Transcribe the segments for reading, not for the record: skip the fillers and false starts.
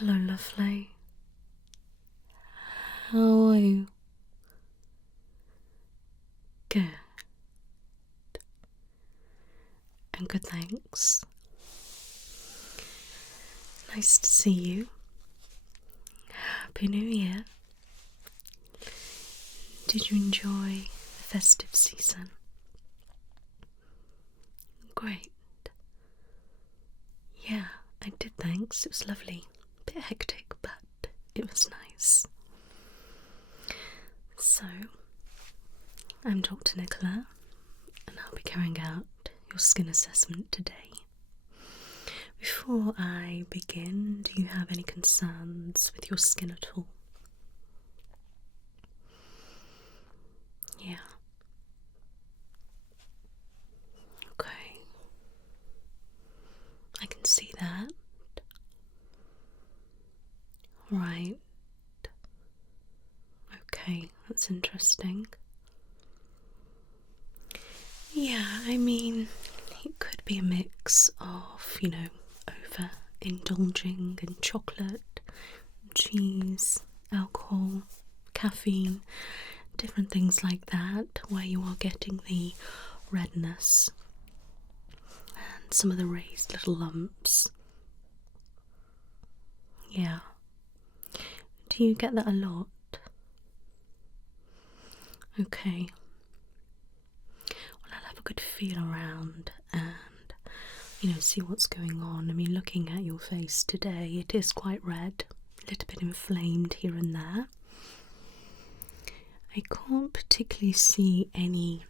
Hello, lovely. How are you? Good. And good, thanks. Nice to see you. Happy New Year. Did you enjoy the festive season? Great. Yeah, I did, thanks. It was lovely. A bit hectic, but it was nice. So, I'm Dr. Nicola, and I'll be carrying out your skin assessment today. Before I begin, do you have any concerns with your skin at all? Yeah. Okay. I can see that. Right. Okay, that's interesting. Yeah, I mean, it could be a mix of, overindulging in chocolate, cheese, alcohol, caffeine, different things like that, where you are getting the redness and some of the raised little lumps. Yeah. Do you get that a lot? Okay. Well, I'll have a good feel around and, see what's going on. I mean, looking at your face today, it is quite red, a little bit inflamed here and there. I can't particularly see any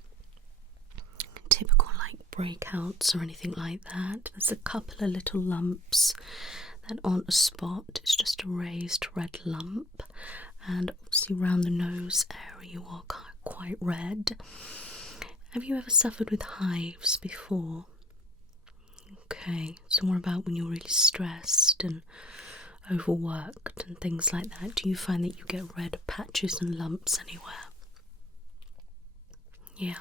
typical breakouts or anything like that. There's a couple of little lumps that aren't a spot, it's just a raised red lump, and obviously around the nose area you are quite red. Have you ever suffered with hives before? Okay, so more about when you're really stressed and overworked and things like that. Do you find that you get red patches and lumps anywhere? Yeah.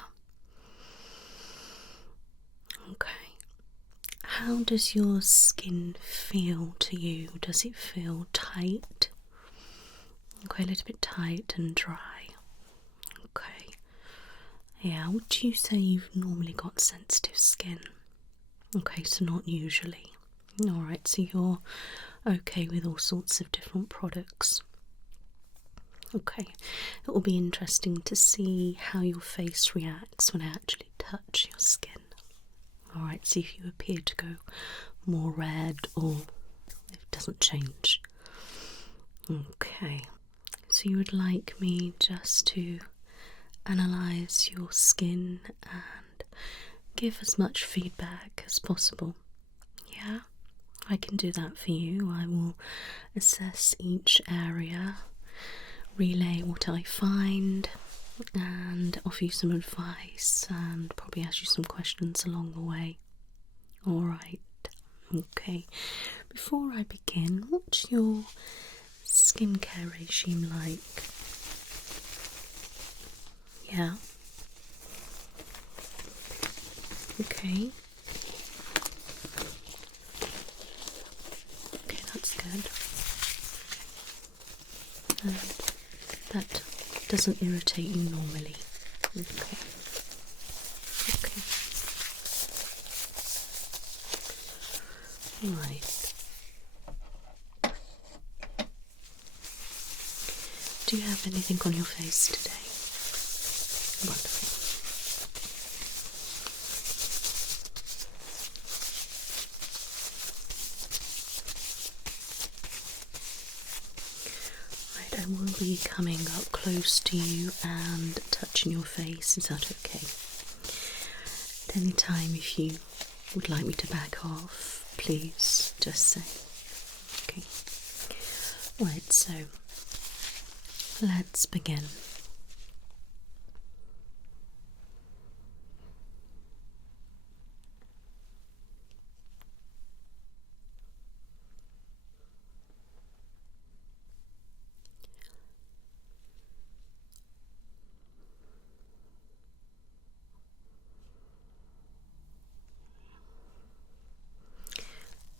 Okay. How does your skin feel to you? Does it feel tight? Okay, a little bit tight and dry. Okay. Yeah, would you say you've normally got sensitive skin? Okay, so not usually. Alright, so you're okay with all sorts of different products. Okay, it will be interesting to see how your face reacts when I actually touch your skin. Alright, see if you appear to go more red or if it doesn't change. Okay, so you would like me just to analyse your skin and give as much feedback as possible. Yeah, I can do that for you. I will assess each area, relay what I find, and offer you some advice and probably ask you some questions along the way. Alright, okay. Before I begin, what's your skincare regime like? Yeah. Okay. Okay, that's good. That doesn't irritate you normally. Okay. Okay. Right. Do you have anything on your face today? Wonderful. Right, I will be coming up close to you and touching your face. Is that okay? At any time, if you would like me to back off, please just say. Okay. Right, so let's begin.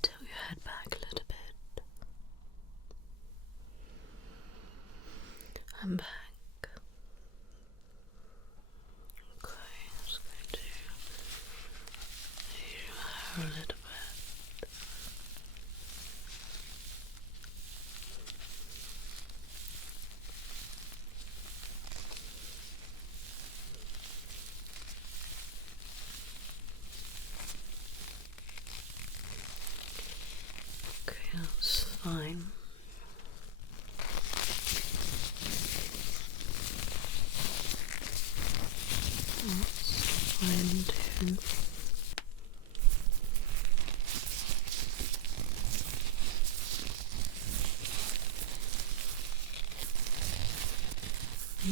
Tilt your head back a little bit.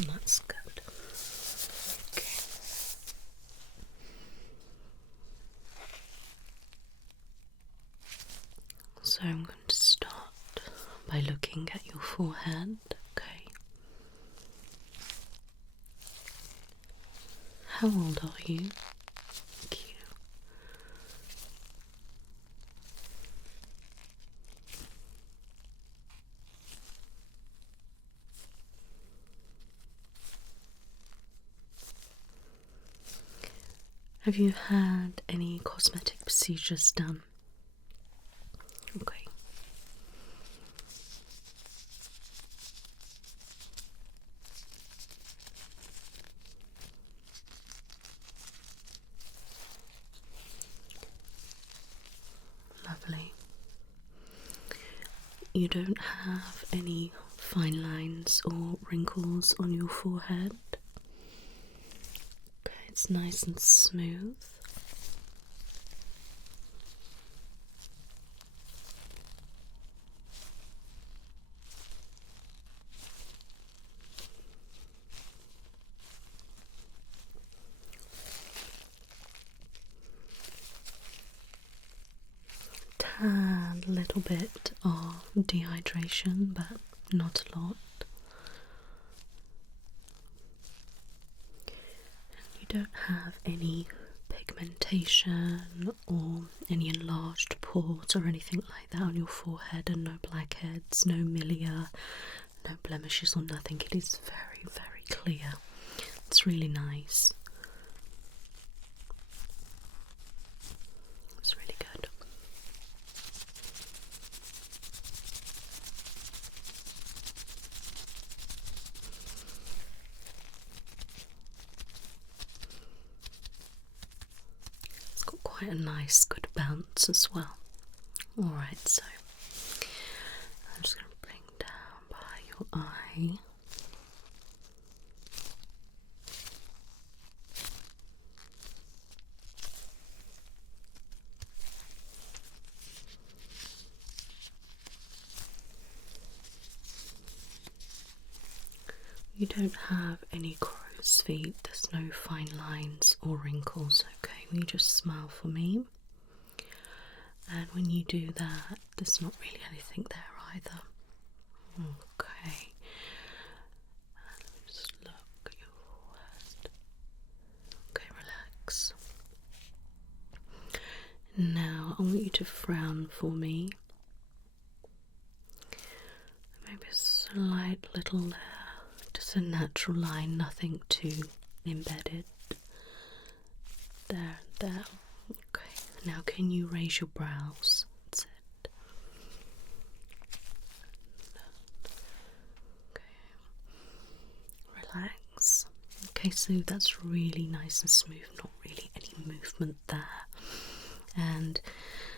That's good. Okay. So I'm going to start by looking at your forehead, okay? How old are you? Thank you. Have you had any cosmetic procedures done? Okay. Lovely. You don't have any fine lines or wrinkles on your forehead? Okay, it's nice and smooth. Tad little bit of dehydration, but not a lot. You don't have any pigmentation or any enlarged pores or anything like that on your forehead, and no blackheads, no milia, no blemishes or nothing. It is very, very clear. It's really nice. It's really good. It's got quite a nice, good bounce as well. Alright, so I'm just going to bring down by your eye. You don't have any crow's feet, there's no fine lines or wrinkles, okay? Will you just smile for me? And when you do that, there's not really anything there either. Okay. And let me just look at your forehead. Okay, relax. Now, I want you to frown for me. Maybe a slight little there. Just a natural line, nothing too embedded. There, there. Okay. Now can you raise your brows? That's it. Okay. Relax. Okay, so that's really nice and smooth, not really any movement there. And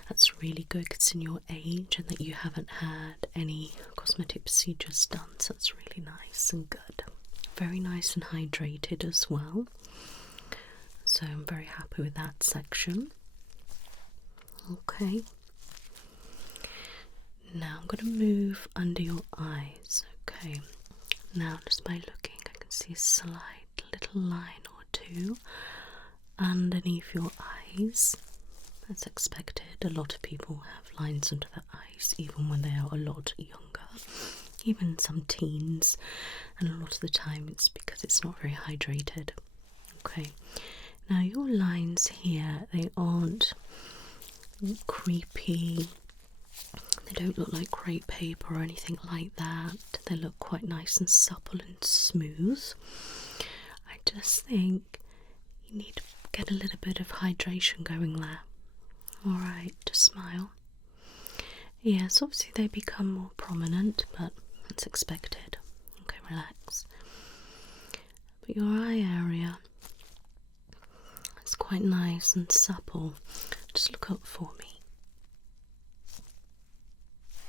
that's really good considering your age and that you haven't had any cosmetic procedures done, so that's really nice and good. Very nice and hydrated as well. So I'm very happy with that section. Okay. Now I'm going to move under your eyes. Okay. Now just by looking I can see a slight little line or two underneath your eyes. As expected, a lot of people have lines under their eyes even when they are a lot younger, even some teens, and a lot of the time it's because it's not very hydrated. Okay, now your lines here, they aren't creepy, they don't look like crepe paper or anything like that. They look quite nice and supple and smooth. I just think you need to get a little bit of hydration going there. Alright, just smile. Yes, obviously they become more prominent, but that's expected. Okay, relax. But your eye area is quite nice and supple. Just look up for me.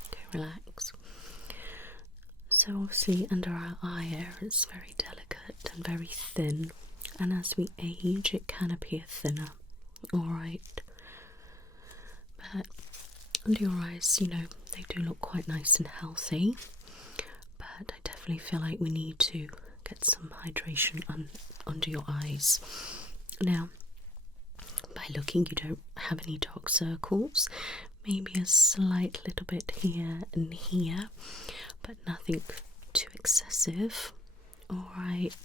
Okay, relax. So obviously under our eye area it's very delicate and very thin, and as we age it can appear thinner. Alright. But under your eyes, you know, they do look quite nice and healthy, but I definitely feel like we need to get some hydration under your eyes. Now, by looking, you don't have any dark circles, maybe a slight little bit here and here, but nothing too excessive. Alright,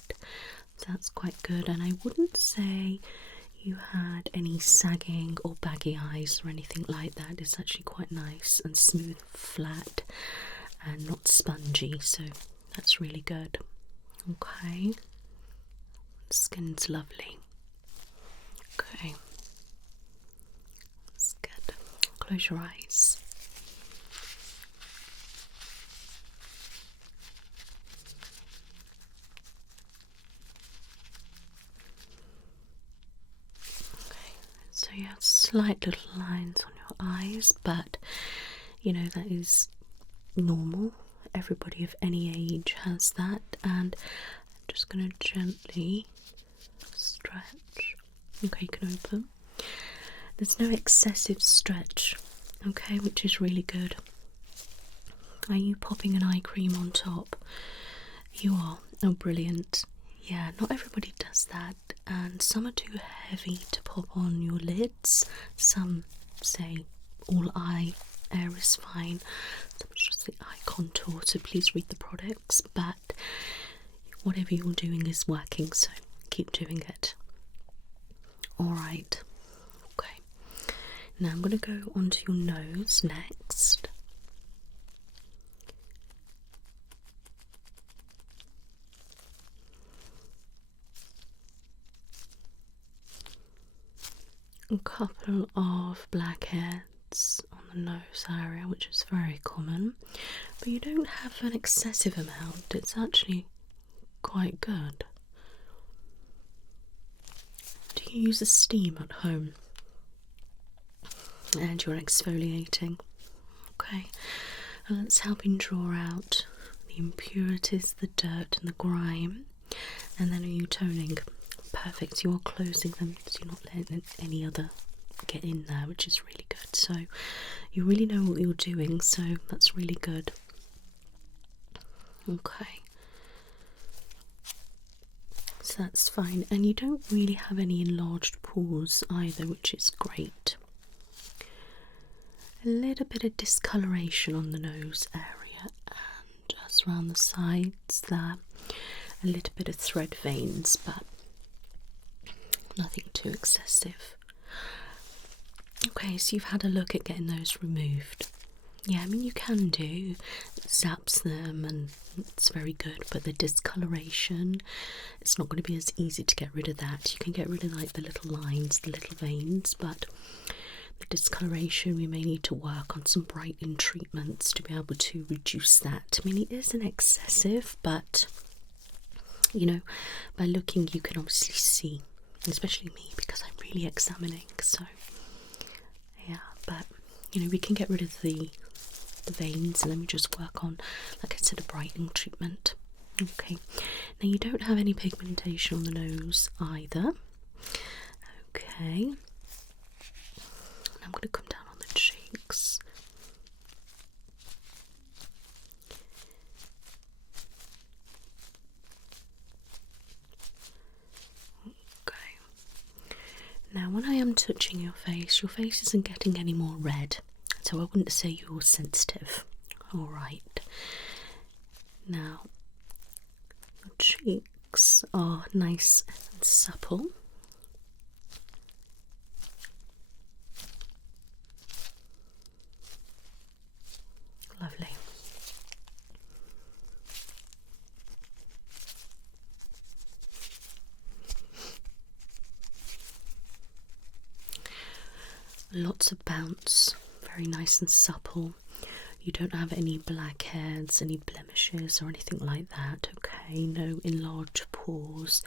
that's quite good, and I wouldn't say you had any sagging or baggy eyes or anything like that. It's actually quite nice and smooth, flat, and not spongy, so that's really good. Okay, skin's lovely. Okay, that's good. Close your eyes. So you have slight little lines on your eyes, but you know that is normal. Everybody of any age has that, and I'm just going to gently stretch. Okay, you can open. There's no excessive stretch, okay, which is really good. Are you popping an eye cream on top? You are. Oh, brilliant. Yeah, not everybody does that, and some are too heavy to pop on your lids. Some say all eye air is fine. Some it's just the eye contour, so please read the products, but whatever you're doing is working, so keep doing it. Alright, okay. Now I'm going to go onto your nose next. A couple of blackheads on the nose area, which is very common, but you don't have an excessive amount. It's actually quite good. Do you use a steam at home? And you're exfoliating. Okay, and that's helping draw out the impurities, the dirt and the grime. And then are you toning? Perfect, you're closing them, so you're not letting any other get in there, which is really good. So you really know what you're doing, so that's really good. Okay, so that's fine, and you don't really have any enlarged pores either, which is great. A little bit of discoloration on the nose area and just around the sides there, a little bit of thread veins, but nothing too excessive. Okay, so you've had a look at getting those removed. Yeah, I mean you can do, it zaps them and it's very good, but the discoloration, it's not going to be as easy to get rid of that. You can get rid of like the little lines, the little veins, but the discoloration, we may need to work on some brightening treatments to be able to reduce that. I mean it isn't excessive, but you know, by looking you can obviously see, especially me because I'm really examining, so yeah, but you know we can get rid of the veins and then we just work on, like I said, a brightening treatment. Okay, now you don't have any pigmentation on the nose either. Okay, I'm going to come down on the cheeks. Now when I am touching your face isn't getting any more red, so I wouldn't say you're sensitive. Alright, now your cheeks are nice and supple. Lovely. Lots of bounce, very nice and supple. You don't have any blackheads, any blemishes or anything like that, okay? No enlarged pores,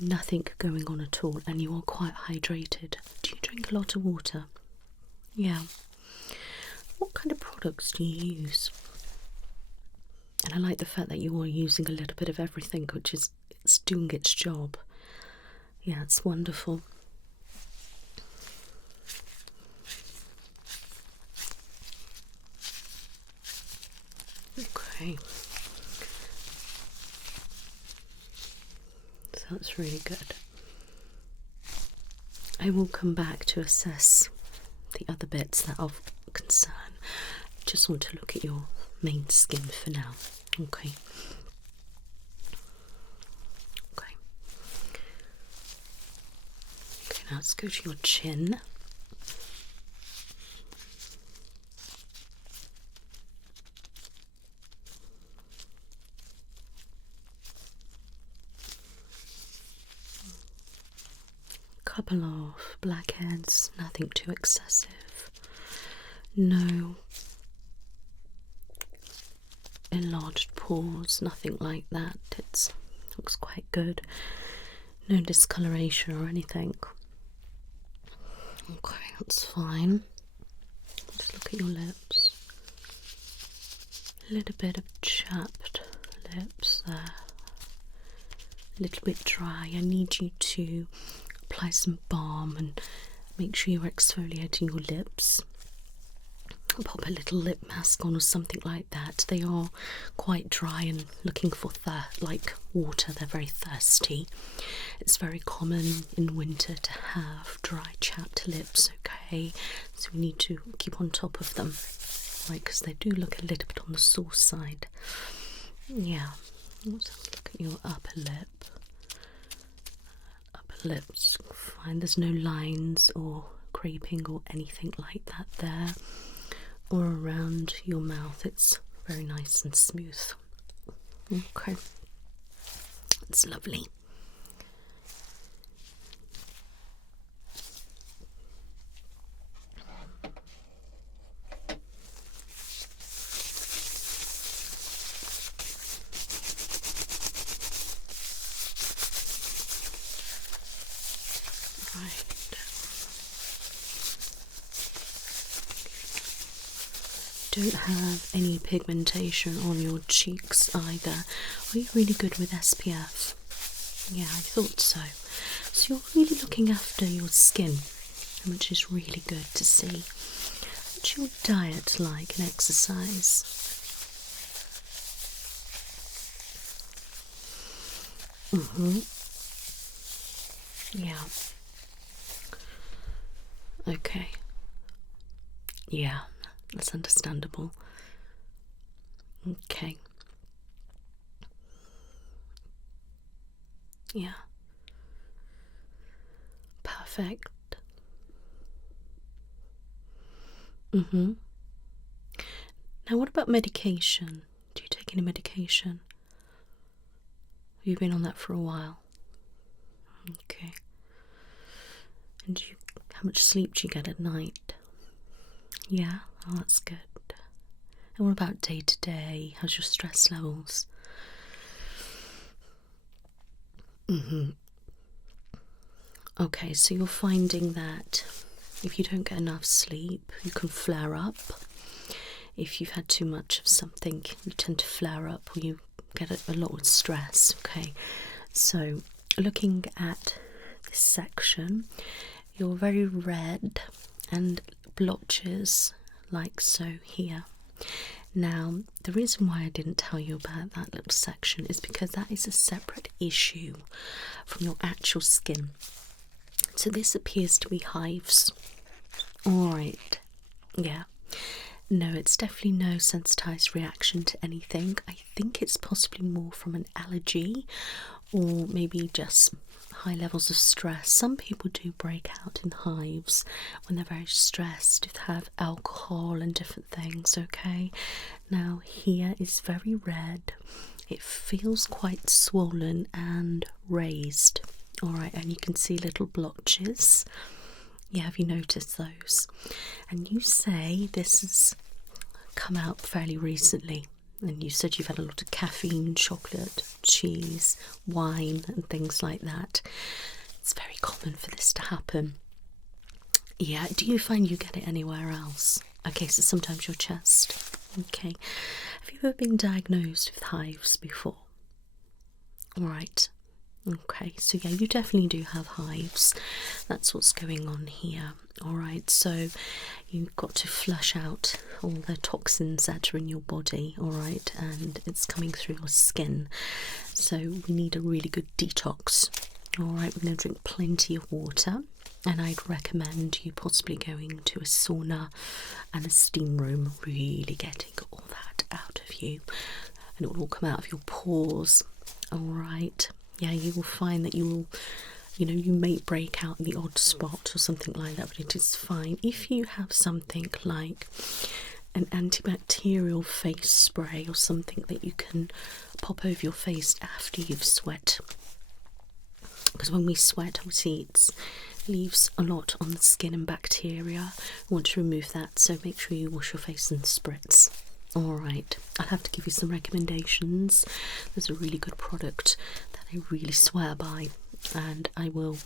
nothing going on at all, and you are quite hydrated. Do you drink a lot of water? Yeah. What kind of products do you use? And I like the fact that you are using a little bit of everything, which is, it's doing its job. Yeah, it's wonderful. Okay. that's really good. I will come back to assess the other bits that are of concern. Just want to look at your main skin for now. Okay. Okay. Okay, now let's go to your chin. Couple of blackheads, nothing too excessive. No enlarged pores, nothing like that. It looks quite good. No discoloration or anything. Okay, that's fine. Just look at your lips. A little bit of chapped lips there. A little bit dry. I need you to apply some balm and make sure you're exfoliating your lips. Pop a little lip mask on or something like that. They are quite dry and looking for like water. They're very thirsty. It's very common in winter to have dry chapped lips, okay? So we need to keep on top of them, right? Because they do look a little bit on the sore side. Yeah. Let's have a look at your upper lip. Upper lips, fine. There's no lines or creping or anything like that there. Or around your mouth, it's very nice and smooth. Okay, that's lovely. Right. Don't have any pigmentation on your cheeks either. Are you really good with SPF? Yeah, I thought so. So you're really looking after your skin, which is really good to see. What's your diet like and exercise? Yeah. Okay. Yeah. That's understandable. Okay. Yeah. Perfect. Now what about medication? Do you take any medication? Have you been on that for a while? Okay. And how much sleep do you get at night? Yeah, oh, that's good. And what about day to day? How's your stress levels? Okay, so you're finding that if you don't get enough sleep, you can flare up. If you've had too much of something, you tend to flare up or you get a lot of stress. Okay, so looking at this section, you're very red and blotches like so here. Now, the reason why I didn't tell you about that little section is because that is a separate issue from your actual skin. So this appears to be hives. Alright, yeah. No, it's definitely no sensitized reaction to anything. I think it's possibly more from an allergy or maybe just high levels of stress. Some people do break out in hives when they're very stressed, if they have alcohol and different things, okay? Now here is very red. It feels quite swollen and raised. Alright, and you can see little blotches. Yeah, have you noticed those? And you say this has come out fairly recently. And you said you've had a lot of caffeine, chocolate, cheese, wine and things like that. It's very common for this to happen. Yeah, do you find you get it anywhere else? Okay, so sometimes your chest. Okay. Have you ever been diagnosed with hives before? Alright. Okay, so yeah, you definitely do have hives. That's what's going on here. Alright, so you've got to flush out all the toxins that are in your body, alright, and it's coming through your skin. So we need a really good detox. Alright, we're going to drink plenty of water, and I'd recommend you possibly going to a sauna and a steam room, really getting all that out of you, and it will all come out of your pores. Alright, yeah, you will find that you will, you may break out in the odd spot or something like that, but it is fine. If you have something like an antibacterial face spray or something that you can pop over your face after you've sweat, because when we sweat, obviously it leaves a lot on the skin and bacteria. We want to remove that, so make sure you wash your face and spritz. Alright, I'll have to give you some recommendations. There's a really good product that I really swear by, and I will,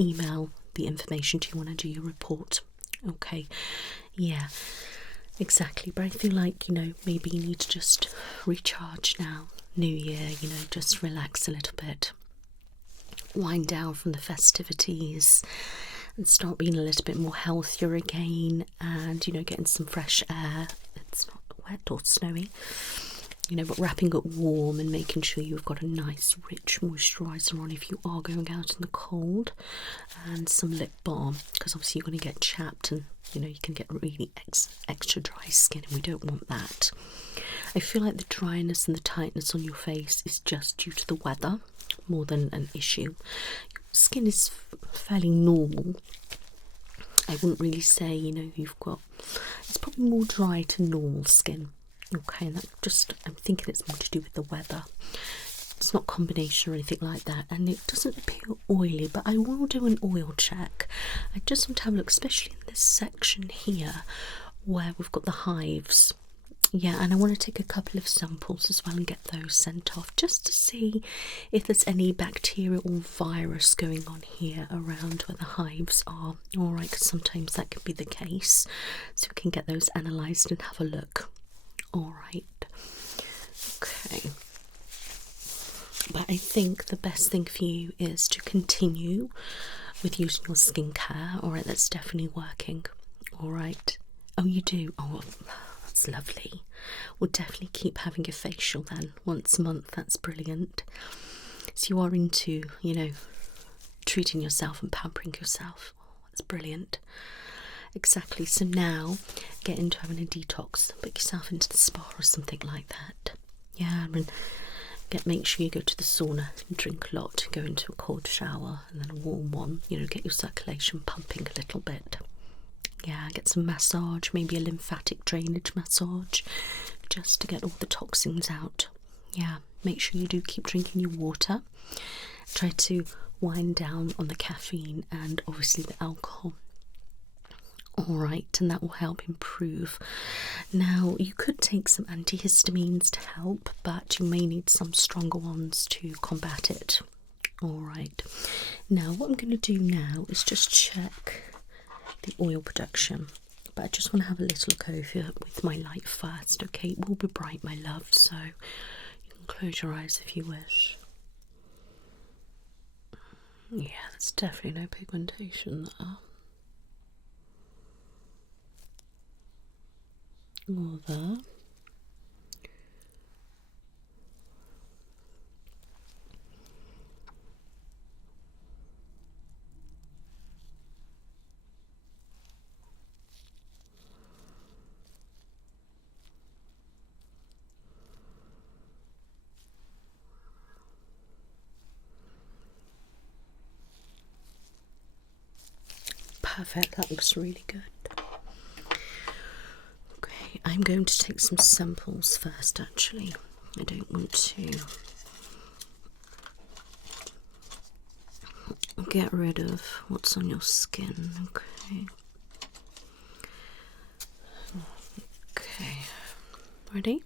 email the information to you when I do your report. Okay, yeah, exactly. But I feel like, maybe you need to just recharge now. New year, just relax a little bit. Wind down from the festivities and start being a little bit more healthier again, and getting some fresh air. It's not wet or snowy, but wrapping up warm and making sure you've got a nice rich moisturiser on if you are going out in the cold, and some lip balm, because obviously you're going to get chapped and you can get really extra dry skin, and we don't want that. I feel like the dryness and the tightness on your face is just due to the weather more than an issue. Your skin is fairly normal. I wouldn't really say, you've got, it's probably more dry to normal skin. Okay, and I'm thinking it's more to do with the weather. It's not combination or anything like that, and it doesn't appear oily, but I will do an oil check. I just want to have a look, especially in this section here where we've got the hives. Yeah, and I want to take a couple of samples as well and get those sent off, just to see if there's any bacteria or virus going on here around where the hives are. Alright, because sometimes that could be the case, so we can get those analysed and have a look. Alright, okay. But I think the best thing for you is to continue with using your skincare. Alright, that's definitely working. Alright. Oh, you do? Oh, that's lovely. We'll definitely keep having a facial then, once a month. That's brilliant. So you are into, treating yourself and pampering yourself. Oh, that's brilliant. Exactly. So now get into having a detox. Put yourself into the spa or something like that. Yeah, and make sure you go to the sauna and drink a lot. Go into a cold shower and then a warm one. Get your circulation pumping a little bit. Yeah, get some massage, maybe a lymphatic drainage massage, just to get all the toxins out. Yeah, make sure you do keep drinking your water. Try to wind down on the caffeine and obviously the alcohol. Alright, and that will help improve. Now, you could take some antihistamines to help, but you may need some stronger ones to combat it. Alright, now what I'm going to do now is just check the oil production, but I just want to have a little look over with my light first. Okay, it will be bright, my love, so you can close your eyes if you wish. Yeah, there's definitely no pigmentation there. Or there. Perfect, that looks really good. Okay, I'm going to take some samples first actually. I don't want to get rid of what's on your skin. Okay. Okay. Ready?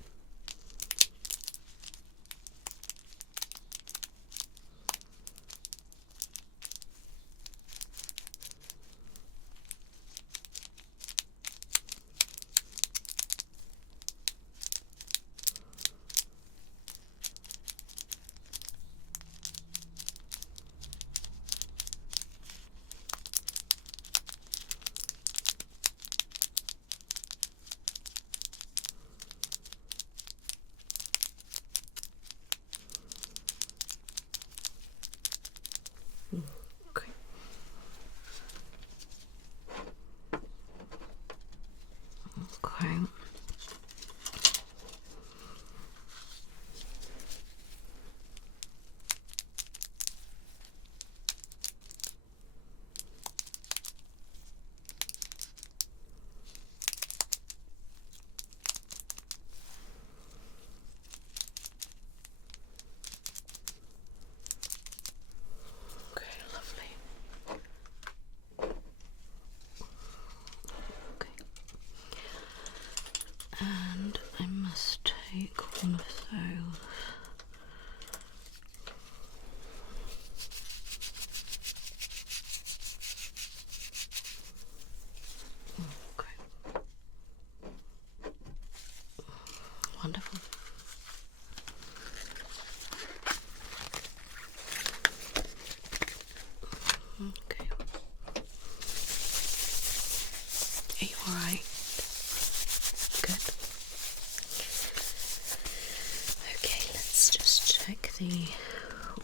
the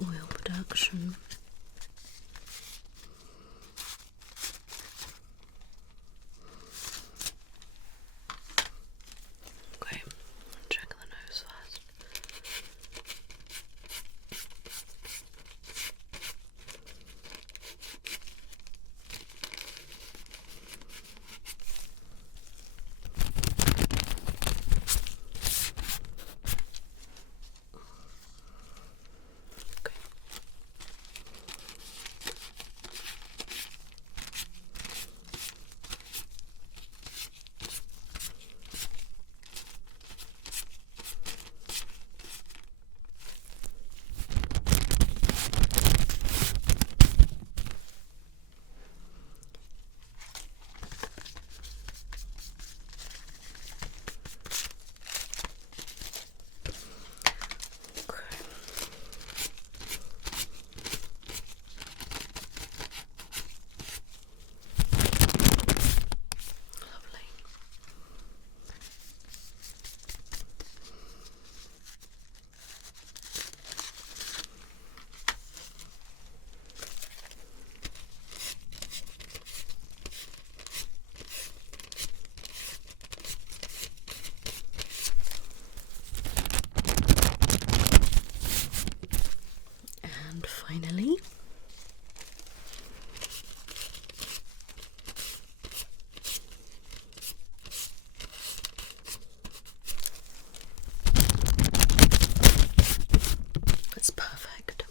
oil production. Okay, check the nose first. And finally, that's perfect.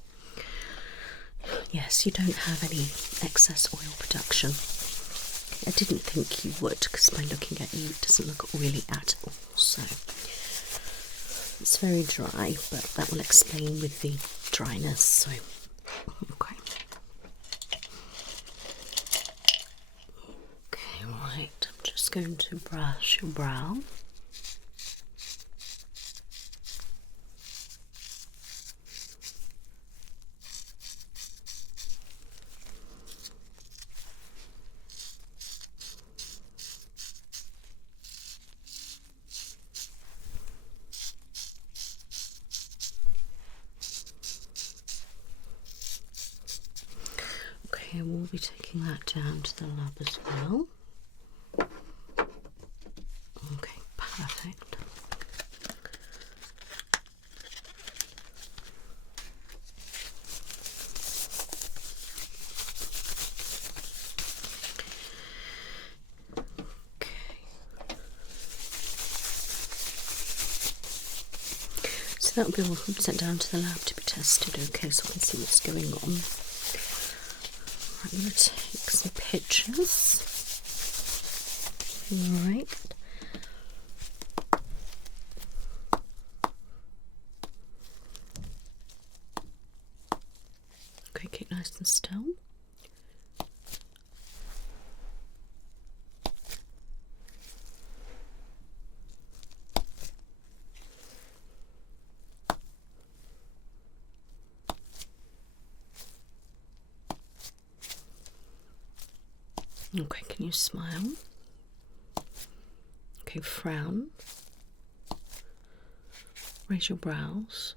Yes, you don't have any excess oil production. I didn't think you would, because by looking at you, it doesn't look oily at all. So it's very dry, but that will explain with the dryness. So okay. Okay, right. I'm just going to brush your brow. Okay, we'll be taking that down to the lab as well. Okay, perfect. So that will be all sent down to the lab to be tested, okay, so we can see what's going on. I'm going to take some pictures. Alright. Okay, keep nice and still. Okay, can you smile? Okay, frown. Raise your brows.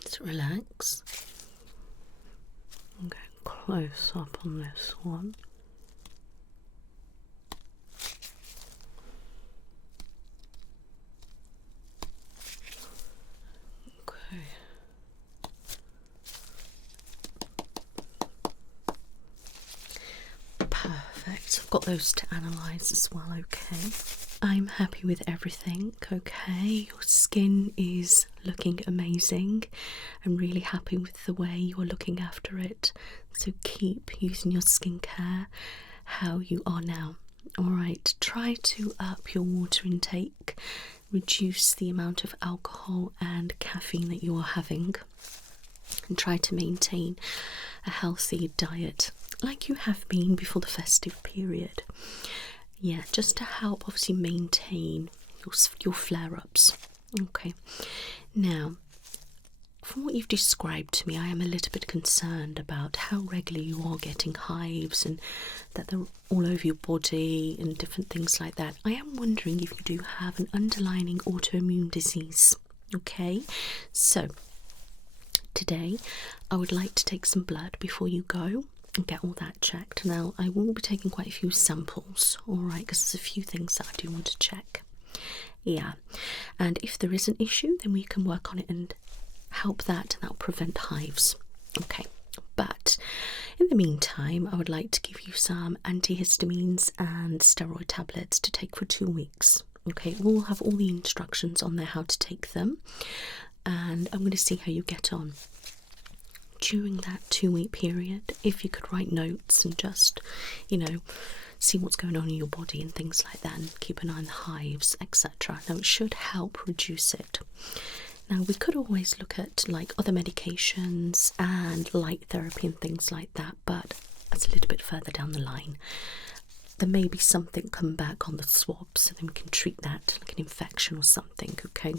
Just relax. Okay, close up on this one. Okay. Perfect. I've got those to analyse as well, okay. I'm happy with everything, okay. Your skin is looking amazing. I'm really happy with the way you're looking after it. So keep using your skincare how you are now. Alright, try to up your water intake, reduce the amount of alcohol and caffeine that you are having, and try to maintain a healthy diet like you have been before the festive period. Yeah, just to help obviously maintain your flare-ups. Okay, now from what you've described to me, I am a little bit concerned about how regularly you are getting hives and that they're all over your body and different things like that. I am wondering if you do have an underlying autoimmune disease. Okay, so today I would like to take some blood before you go and get all that checked. Now, I will be taking quite a few samples, alright, because there's a few things that I do want to check. Yeah, and if there is an issue, then we can work on it and help that, and that'll prevent hives. Okay, but in the meantime, I would like to give you some antihistamines and steroid tablets to take for 2 weeks. Okay, we'll have all the instructions on there how to take them, and I'm going to see how you get on. During that 2-week period, if you could write notes and just, you know, see what's going on in your body and things like that, and keep an eye on the hives, etc. Now, it should help reduce it. Now, we could always look at like other medications and light therapy and things like that, but that's a little bit further down the line. There may be something come back on the swab, so then we can treat that like an infection or something, okay?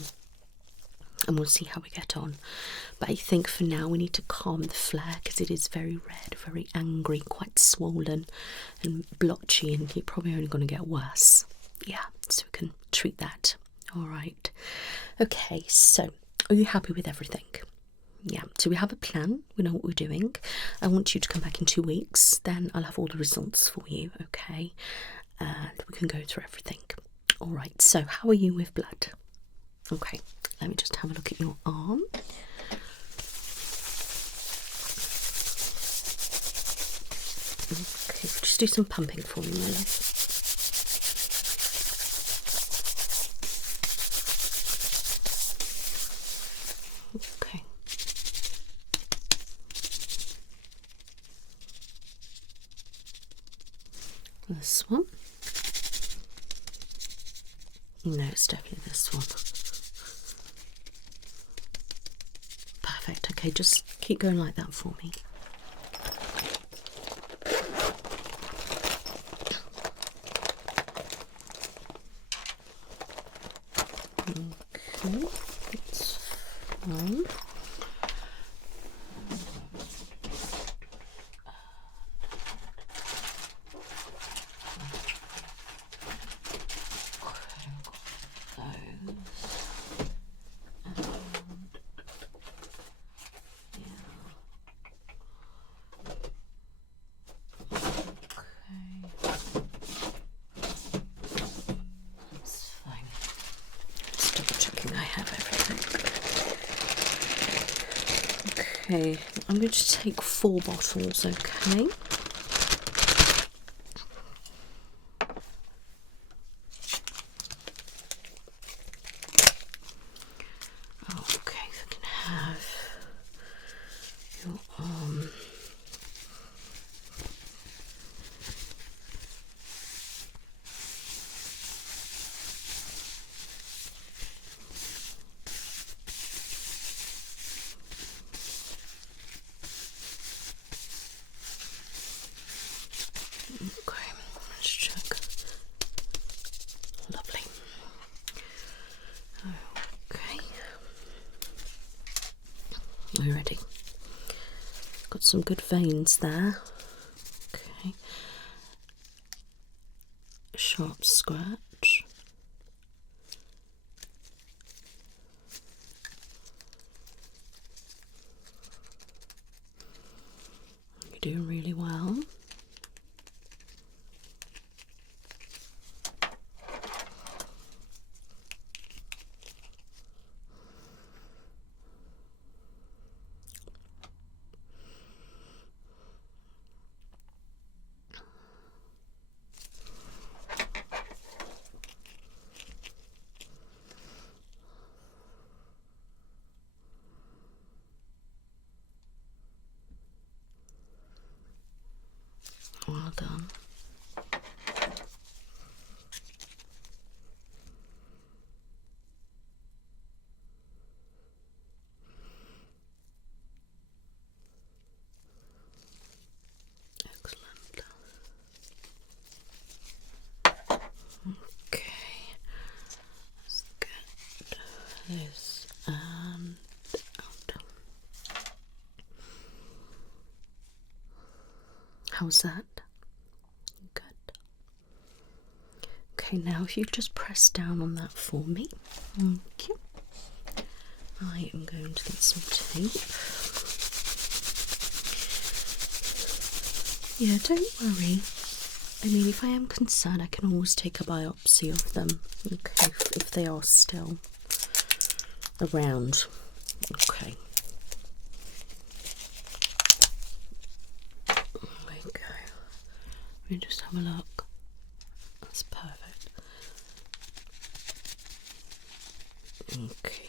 And we'll see how we get on. But I think for now we need to calm the flare, because it is very red, very angry, quite swollen and blotchy, and you're probably only going to get worse. Yeah, so we can treat that. Alright. Okay, so are you happy with everything? Yeah, so we have a plan, we know what we're doing. I want you to come back in 2 weeks, then I'll have all the results for you, okay? And we can go through everything. Alright, so how are you with blood? Okay, let me just have a look at your arm. Okay, just do some pumping for me, my love. Okay. This one. No, it's definitely this one. Perfect. Okay, just keep going like that for me. Okay, that's fine. Okay, I'm going to take 4 bottles, okay? Okay, if I can have your arm. Okay, let's check. Lovely. Okay. Are you ready? Got some good veins there. Okay. Sharp scratch. You're doing really well. Well done. Excellent. Okay, let's get this and out. How's that? Good. Okay, now if you just press down on that for me. Thank you. I am going to get some tape. Yeah, don't worry. I mean, if I am concerned, I can always take a biopsy of them, okay, if they are still around. Okay. There we go. Let me just have a look. That's perfect. Okay.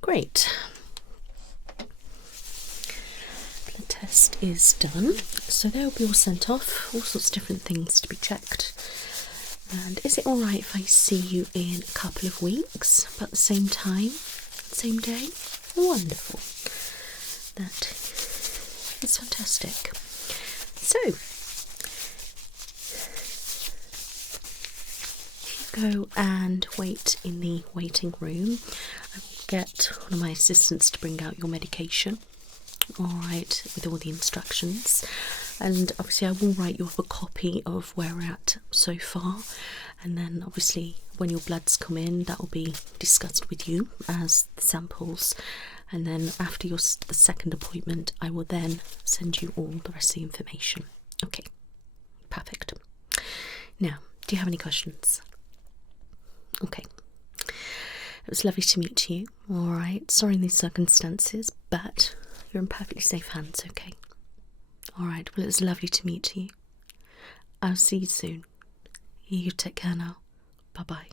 Great. The test is done. So they'll be all sent off, all sorts of different things to be checked. And is it alright if I see you in a couple of weeks, about the same time, same day? Wonderful. That is fantastic. So, go and wait in the waiting room. I will get one of my assistants to bring out your medication. Alright, with all the instructions, and obviously I will write you up a copy of where we're at so far, and then obviously when your bloods come in, that will be discussed with you as the samples, and then after the second appointment I will then send you all the rest of the information. Okay, perfect. Now, do you have any questions? Okay. It was lovely to meet you. Alright, sorry in these circumstances, but you're in perfectly safe hands, okay? Alright, well, it was lovely to meet you. I'll see you soon. You take care now. Bye-bye.